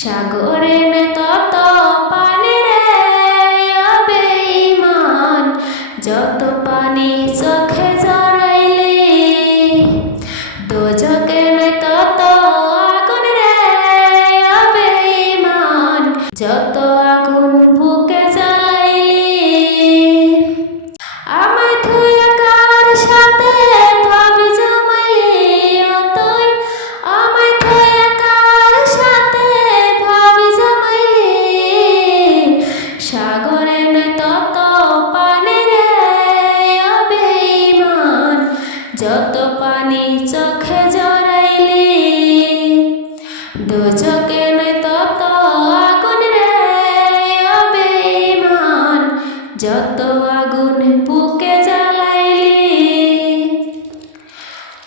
সাগরে না তত পানি রে বেঈমান, যত পানি চোখে জড়াইলে। দোজকে না তত আগুন রে বেঈমান, যত আগুন বুকে জ্বালাইলে। আমায় থুইয়া কার সাথে ভাবি জমাইলি ও তুই, আমায় থুইয়া কার সাথে ভাবি জমাইলি। সাগরে না তত পানি রে বেঈমান, যত পানি চোখে জড়াইলি। দোজকে না তত আগুন রে বেঈমান, যত আগুন বুকে জ্বালাইলি।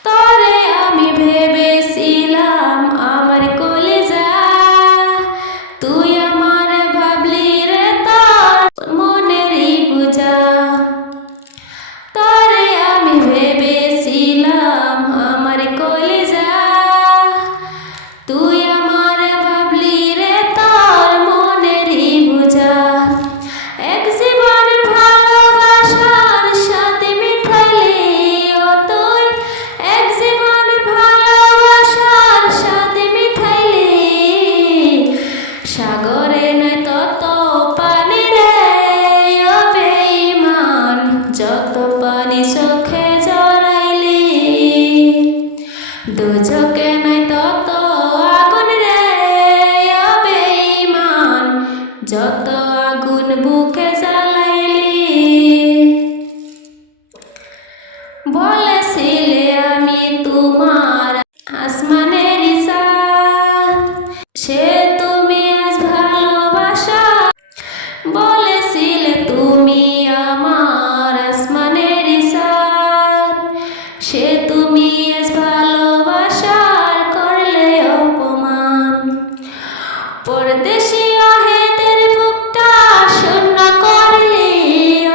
তরে আমি ভেবেছিলাম আমার কলিজা, তুই আমার ভাবলি রে তোর মনেরই পূজা। তরে আমি ভেবেছিলাম আমার কলিজা, তুই আমার ভাবলি রে তোর মনেরই পূজা। এক জীবনের ভালোবাসার সাথে মিঠাইলি ও তুই, এক জীবনের ভালোবাসার সাথে মিঠাইলি। সাগরে নয় তত পানি রে বেঈমান, যত পানি চোখে জড়াইলি। দোজকে নয় তত আগুন রে বেঈমান, যত আগুন বুকে জ্বালাইলি। বলেছিলে আমি তোমার আসমানের চাঁদ, সে তুমি আজ ভালোবাসা। বলেছিলে তুমি আমার আসমানের চাঁদ, সে তুমি আজ ভালোবাসার করলে অপমান। পরদেশি অহেদের বুকটা শূন্য করলি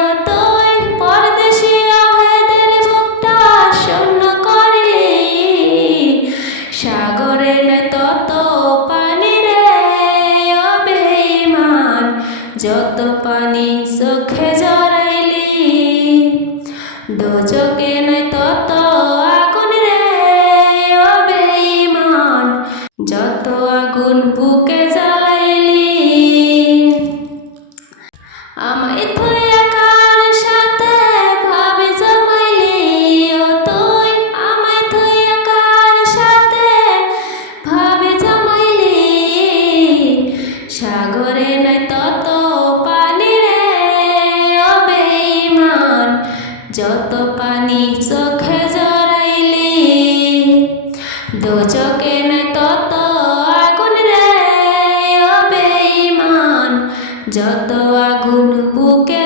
ও তুই, পরদেশি অহেদের বুকটা শূন্য করলি। সাগরে না তত পানি রে বেঈমান, যত পানি চোখে জড়াইলি। দোজকে না তত আগুন রে বেঈমান, যত আগুন বুকে জ্বালাইলি। আমায় থুইয়া কার সাথে ভাবি জমাইলি ও তুই, আমায় থুইয়া কার সাথে ভাবি জমাইলি। সাগরে না তত পানি রে বেঈমান, যত পানি চোখে জড়াইলি। দোজকে না তত আগুন রে বেঈমান, যত আগুন বুকে